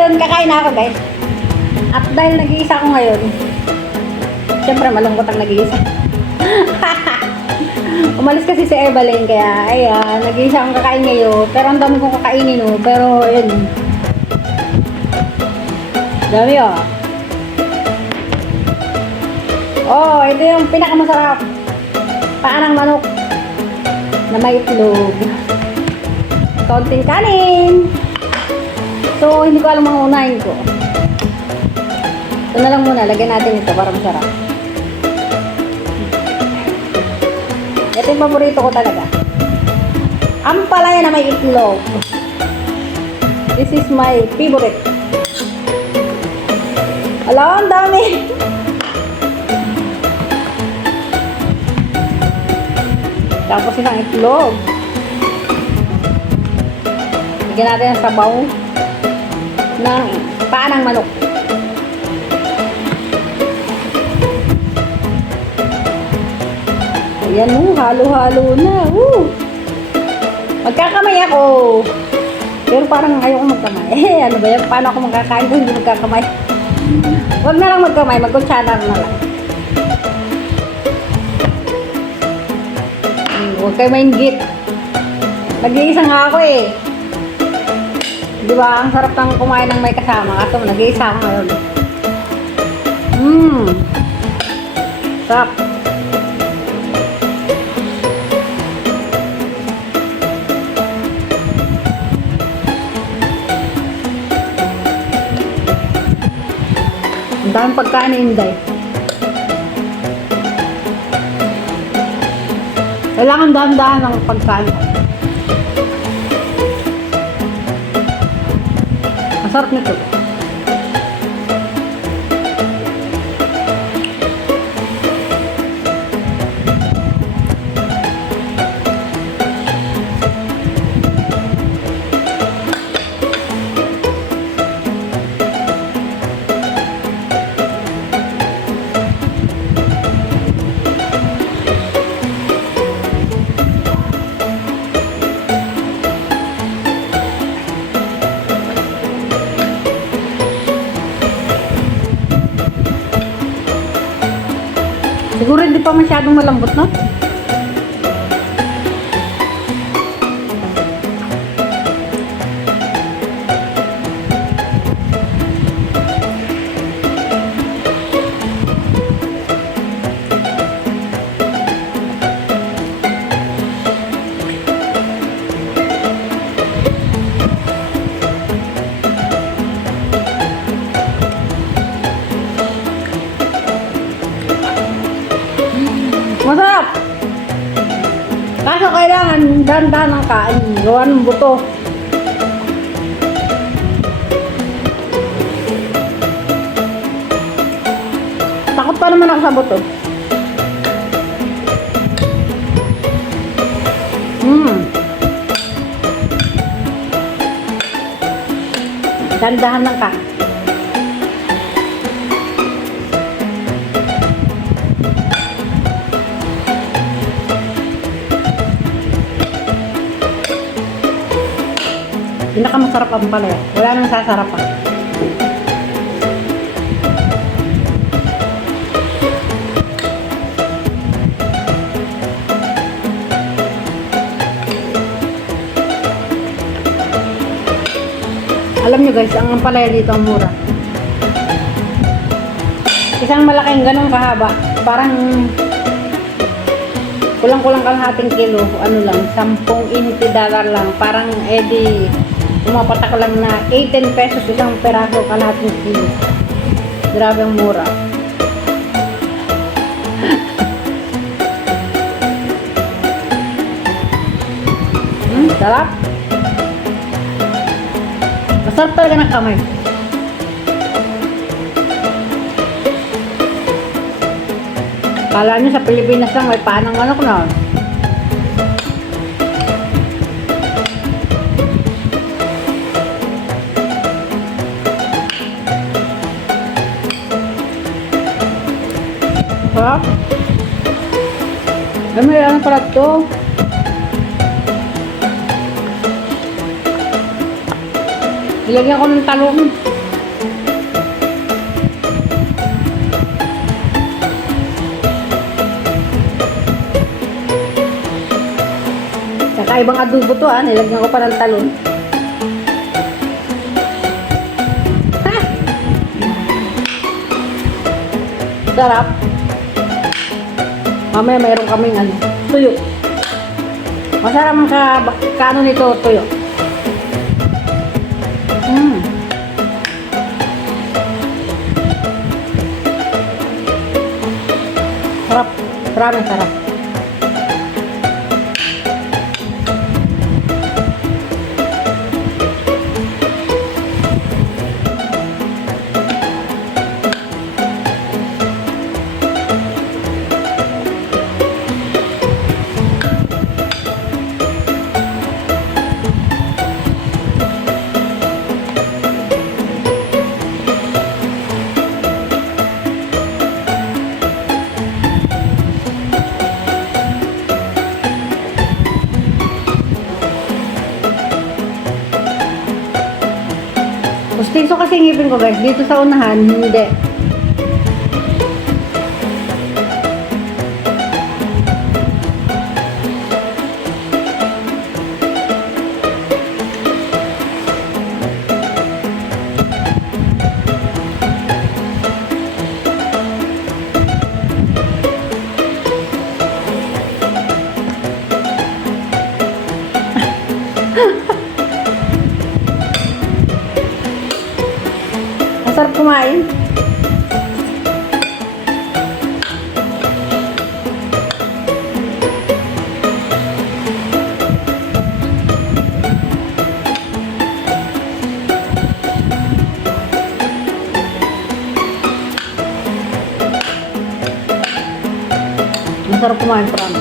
yun, kakain na ako guys. At dahil nag-iisa ako ngayon, siyempre malungkot ang nag-iisa. Umalis kasi si Evelyn, kaya ayan, nag-iisa akong kakain ngayon. Pero ang dami kong kakainin oh. Pero yun, dami oh. Oh, ito yung pinakamasarap. Paanang manok na may itlog. Kaunting kanin. So, hindi ko alam ang unahin ko. Ito na lang muna. Lagyan natin ito para masarap. Ito yung paborito ko talaga. Ampalaya na may itlog. This is my favorite. Ala, ang dami. Tapos isang itlog. Lagyan natin ang sabaw ng paanang manok. Ayan o, halo-halo na. Magkakamay ako. Pero parang ayoko magkamay. Ano ba yan? Paano ako magkakain kung hindi magkakamay? Huwag na lang magkamay. Magkutsara na lang. Huwag kayo mainggit. Nag-iisa nga ako eh. Di ba? Ang sarap ng kumain ng may kasama. Kaso nag-iisa ako ngayon. Sarap. Ang daming pagkain ni Inday. Kailangan dahan-dahan ng pagkain. Masarap nito. Siguro hindi pa masyadong malambot, no? Masarap! Kaso kailangan dahan-dahan ng kain. Gawa ng buto. Takot pa naman ako sa buto. Dahan-dahan ng kain. Pinakamasarap ang palaya. Wala nang sasarapan. Alam nyo guys, ang ampalaya dito ang mura. Isang malaking ganong kahaba. Parang kulang-kulang kalahating kilo. Ano lang, $10 lang. Parang edi pumapatak lang na 18 pesos isang peraso kalahating kilo. Grabe ang mura. Sarap. Masarap talaga ng kamay. Kala nyo sa Pilipinas lang may paanang manok na. Sarap. May ano pala ito? Nilagyan ko ng talong. Kakaibang adobo to nilagyan ko pa ng talong. Ha! Sarap. Mamaya mayroon kaming tuyo. Masarap ang kaano nito, tuyo. Sarap. Maraming sarap. Gustiso kasi ngipin ko guys. Dito sa unahan, hindi. Masarap kumain. Masarap kumain, parang.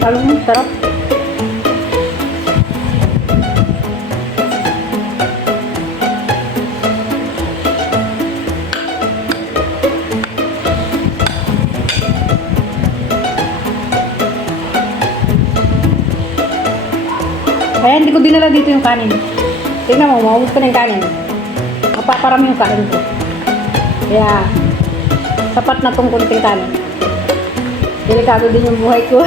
Talong, sarap. Kaya hindi ko dinala dito yung kanin. Tingnan mo, maubos ko na yung kanin. Mapaparami yung kanin ko. Kaya, sapat na tong kunting kanin. Delikado din yung buhay ko.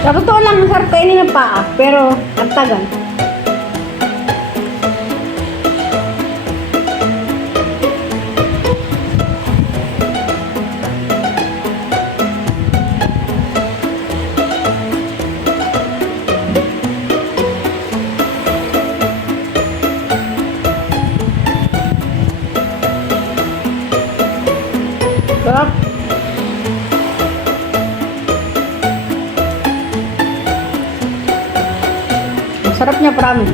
Sa totoo lang, masarap kainin ng paa, pero ang tagal. Sarap. Sarap niya, promise.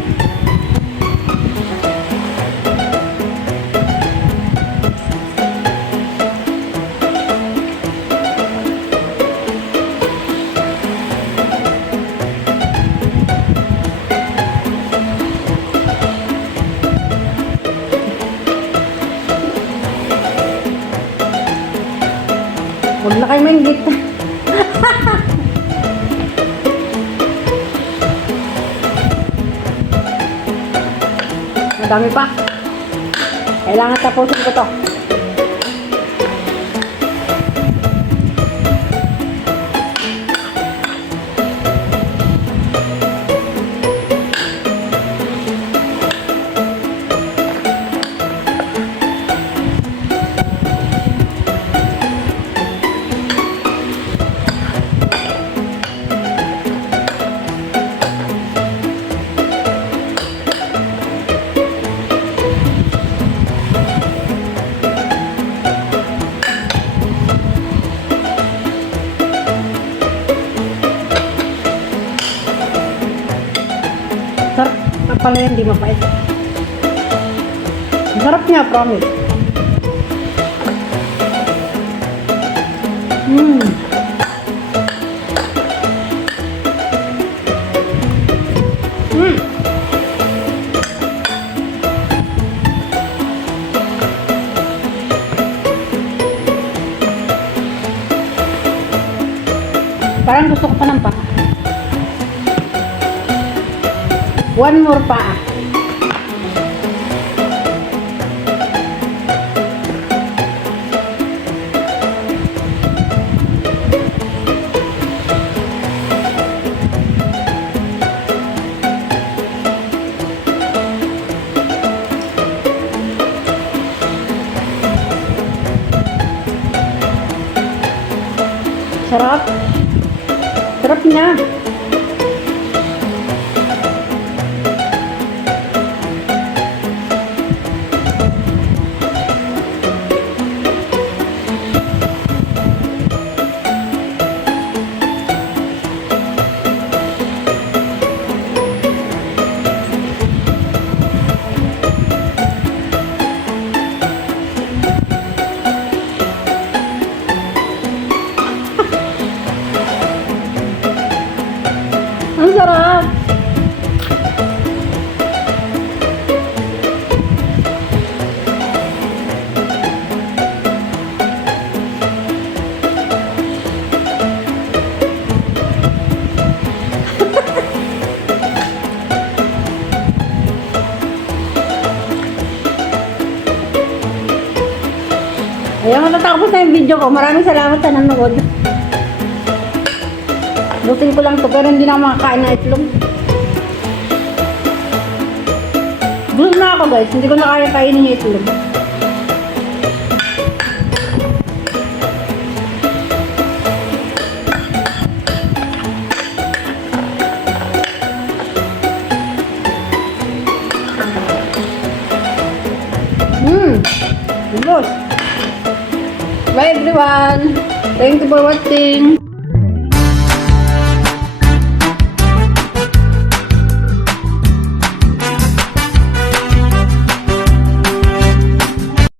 Huwag na kayo mainggit. Madami pa. Kailangan tapusin ko to. Sarap na pala yan, di mapait. Ang sarap niya, promise. Parang gusto ko pa ng pa. One more pa. Sarap. Sarap niya. Ang sarap! Ayan, matatapos na yung video ko. Maraming salamat sa nanood. Lutin ko lang to pero hindi na ako makakain ng itlog. Gusto na ako guys, hindi ko na kaya kainin yung itlog. Boss. Bye everyone. Thank you for watching.